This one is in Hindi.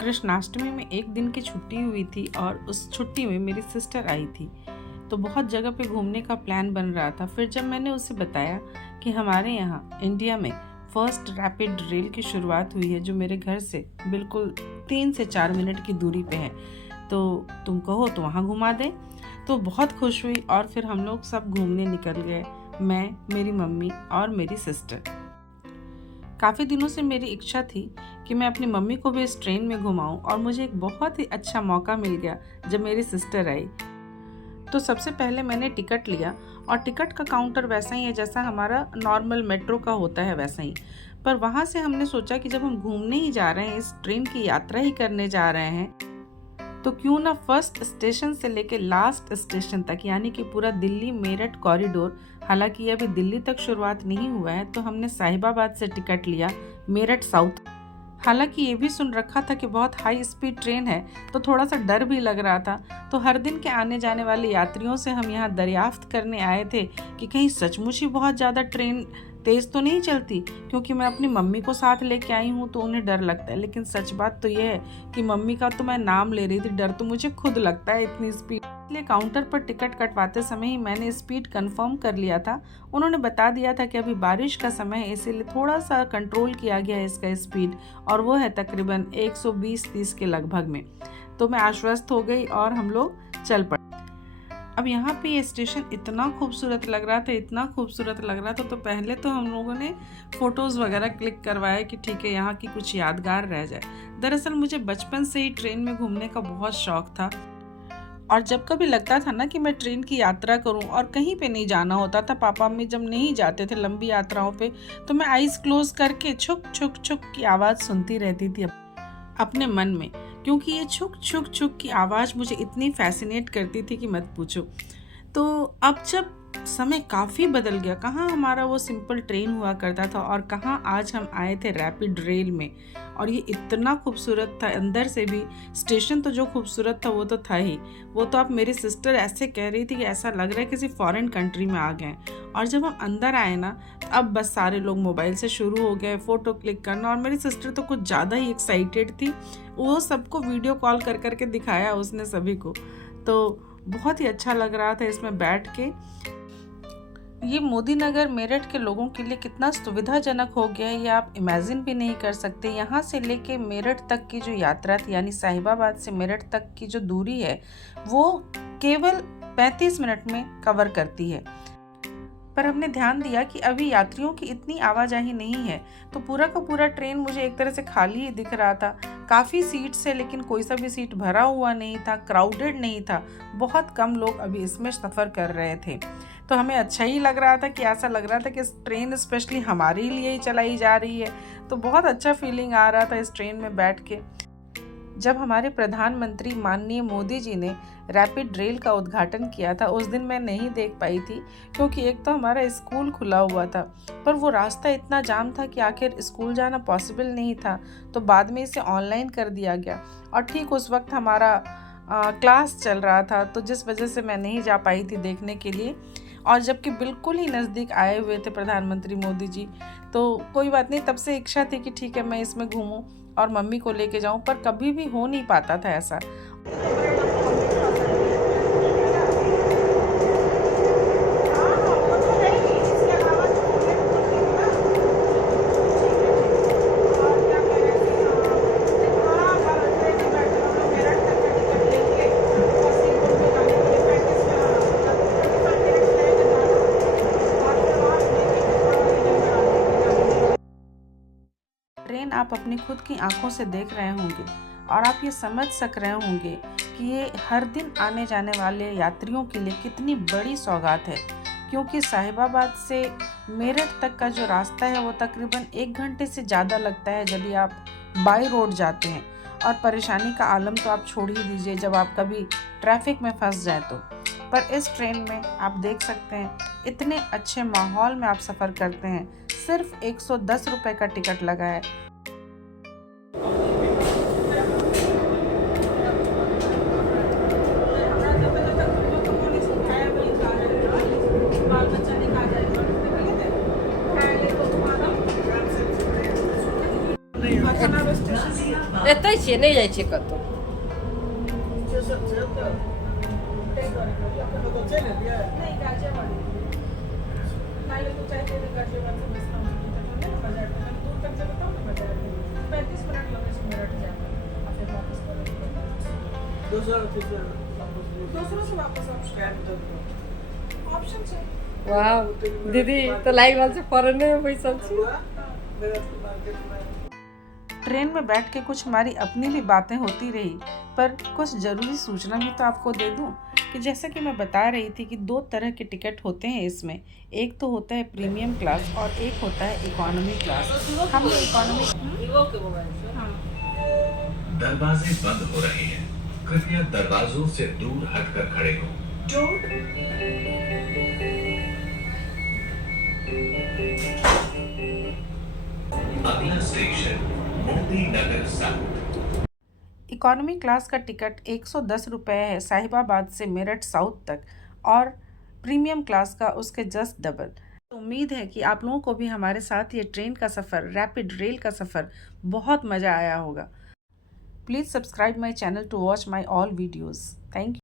कृष्णाष्टमी में एक दिन की छुट्टी हुई थी और उस छुट्टी में मेरी सिस्टर आई थी। तो बहुत जगह पे घूमने का प्लान बन रहा था। फिर जब मैंने उसे बताया कि हमारे यहाँ इंडिया में फर्स्ट रैपिड रेल की शुरुआत हुई है जो मेरे घर से बिल्कुल 3 से 4 मिनट की दूरी पे है, तो तुम कहो तो वहाँ घुमा दें। तो बहुत खुश हुई और फिर हम लोग सब घूमने निकल गए, मैं, मेरी मम्मी और मेरी सिस्टर। काफ़ी दिनों से मेरी इच्छा थी कि मैं अपनी मम्मी को भी इस ट्रेन में घुमाऊं और मुझे एक बहुत ही अच्छा मौका मिल गया जब मेरी सिस्टर आई। तो सबसे पहले मैंने टिकट लिया और टिकट का काउंटर वैसा ही है जैसा हमारा नॉर्मल मेट्रो का होता है वैसा ही। पर वहाँ से हमने सोचा कि जब हम घूमने ही जा रहे हैं, इस ट्रेन की यात्रा ही करने जा रहे हैं, तो क्यों ना फर्स्ट स्टेशन से लेके लास्ट स्टेशन तक यानी कि पूरा दिल्ली मेरठ कॉरिडोर, हालांकि ये अभी दिल्ली तक शुरुआत नहीं हुआ है, तो हमने साहिबाबाद से टिकट लिया मेरठ साउथ। हालांकि ये भी सुन रखा था कि बहुत हाई स्पीड ट्रेन है, तो थोड़ा सा डर भी लग रहा था। तो हर दिन के आने जाने वाले यात्रियों से हम यहाँ दरियाफ्त करने आए थे कि कहीं सचमुच ही बहुत ज़्यादा ट्रेन तेज़ तो नहीं चलती, क्योंकि मैं अपनी मम्मी को साथ लेके आई हूँ तो उन्हें डर लगता है। लेकिन सच बात तो ये है कि मम्मी का तो मैं नाम ले रही थी, डर तो मुझे खुद लगता है इतनी स्पीड। इसलिए काउंटर पर टिकट कटवाते समय ही मैंने स्पीड कंफर्म कर लिया था। उन्होंने बता दिया था कि अभी बारिश का समय है, इसीलिए थोड़ा सा कंट्रोल किया गया है इसका स्पीड, और वो है तकरीबन 120-130 के लगभग में। तो मैं आश्वस्त हो गई और हम लोग चल पड़े। अब यहाँ पे ये स्टेशन इतना खूबसूरत लग रहा था, इतना खूबसूरत लग रहा था। तो पहले तो हम लोगों ने फ़ोटोज़ वगैरह क्लिक करवाए कि ठीक है यहाँ की कुछ यादगार रह जाए। दरअसल मुझे बचपन से ही ट्रेन में घूमने का बहुत शौक़ था, और जब कभी लगता था ना कि मैं ट्रेन की यात्रा करूं और कहीं पे नहीं जाना होता था, पापा मम्मी जब नहीं जाते थे लंबी यात्राओं पे, तो मैं आइज़ क्लोज करके छुक छुक छुक की आवाज़ सुनती रहती थी अपने मन में, क्योंकि ये छुक छुक छुक की आवाज़ मुझे इतनी फैसिनेट करती थी कि मत पूछो। तो अब जब समय काफ़ी बदल गया, कहाँ हमारा वो सिंपल ट्रेन हुआ करता था और कहाँ आज हम आए थे रैपिड रेल में, और ये इतना खूबसूरत था अंदर से भी। स्टेशन तो जो खूबसूरत था वो तो था ही, वो तो अब मेरी सिस्टर ऐसे कह रही थी कि ऐसा लग रहा है किसी फॉरेन कंट्री में आ गए। और जब हम अंदर आए ना, तो अब बस सारे लोग मोबाइल से शुरू हो गए फ़ोटो क्लिक करना, और मेरी सिस्टर तो कुछ ज़्यादा ही एक्साइटेड थी, वो सबको वीडियो कॉल कर करके दिखाया उसने सभी को। तो बहुत ही अच्छा लग रहा था इसमें बैठ के। ये मोदी नगर मेरठ के लोगों के लिए कितना सुविधाजनक हो गया है ये आप इमेजिन भी नहीं कर सकते। यहाँ से लेके मेरठ तक की जो यात्रा थी, यानी साहिबाबाद से मेरठ तक की जो दूरी है, वो केवल 35 मिनट में कवर करती है। पर हमने ध्यान दिया कि अभी यात्रियों की इतनी आवाजाही नहीं है, तो पूरा का पूरा ट्रेन मुझे एक तरह से खाली ही दिख रहा था। काफ़ी सीट्स है लेकिन कोई सा भी सीट भरा हुआ नहीं था, क्राउडेड नहीं था, बहुत कम लोग अभी इसमें सफ़र कर रहे थे। तो हमें अच्छा ही लग रहा था कि ऐसा लग रहा था कि ट्रेन स्पेशली हमारे लिए ही चलाई जा रही है। तो बहुत अच्छा फीलिंग आ रहा था इस ट्रेन में बैठ के। जब हमारे प्रधानमंत्री माननीय मोदी जी ने रैपिड रेल का उद्घाटन किया था, उस दिन मैं नहीं देख पाई थी, क्योंकि एक तो हमारा स्कूल खुला हुआ था, पर वो रास्ता इतना जाम था कि आखिर स्कूल जाना पॉसिबल नहीं था। तो बाद में इसे ऑनलाइन कर दिया गया, और ठीक उस वक्त हमारा क्लास चल रहा था, तो जिस वजह से मैं नहीं जा पाई थी देखने के लिए। और जबकि बिल्कुल ही नज़दीक आए हुए थे प्रधानमंत्री मोदी जी, तो कोई बात नहीं, तब से इच्छा थी कि ठीक है मैं इसमें घूमूं और मम्मी को लेके जाऊं, पर कभी भी हो नहीं पाता था ऐसा। ट्रेन आप अपनी खुद की आंखों से देख रहे होंगे और आप ये समझ सक रहे होंगे कि ये हर दिन आने जाने वाले यात्रियों के लिए कितनी बड़ी सौगात है, क्योंकि साहिबाबाद से मेरठ तक का जो रास्ता है वो तकरीबन 1 घंटे से ज़्यादा लगता है यदि आप बाई रोड जाते हैं। और परेशानी का आलम तो आप छोड़ ही दीजिए जब आप कभी ट्रैफिक में फंस जाए तो। पर इस ट्रेन में आप देख सकते हैं इतने अच्छे माहौल में आप सफ़र करते हैं। सिर्फ 110 रुपये का टिकट लगा है। এতই छियै, नहि जाइ छियै कतहु। वाह दीदी तो लागि रहल छै फॉरेने में बैसल छी। ट्रेन में बैठ के कुछ हमारी अपनी भी बातें होती रही, पर कुछ ज़रूरी सूचना भी तो आपको दे दूं कि जैसा कि मैं बता रही थी कि 2 तरह के टिकट होते हैं इसमें। एक तो होता है प्रीमियम क्लास और एक होता है इकोनॉमी क्लास। हमने इकोनॉमी दरवाजे बंद हो रहे हैं, कृपया दरवाजों से दूर हटकर खड़े हो। अगला station Moti Nagar south. Economy class का टिकट 110 रुपये है साहिबाबाद से मेरठ साउथ तक, और प्रीमियम क्लास का उसके जस्ट डबल। तो उम्मीद है कि आप लोगों को भी हमारे साथ ये ट्रेन का सफ़र, रैपिड रेल का सफ़र बहुत मज़ा आया होगा। Please subscribe my channel to watch my all videos. Thank you.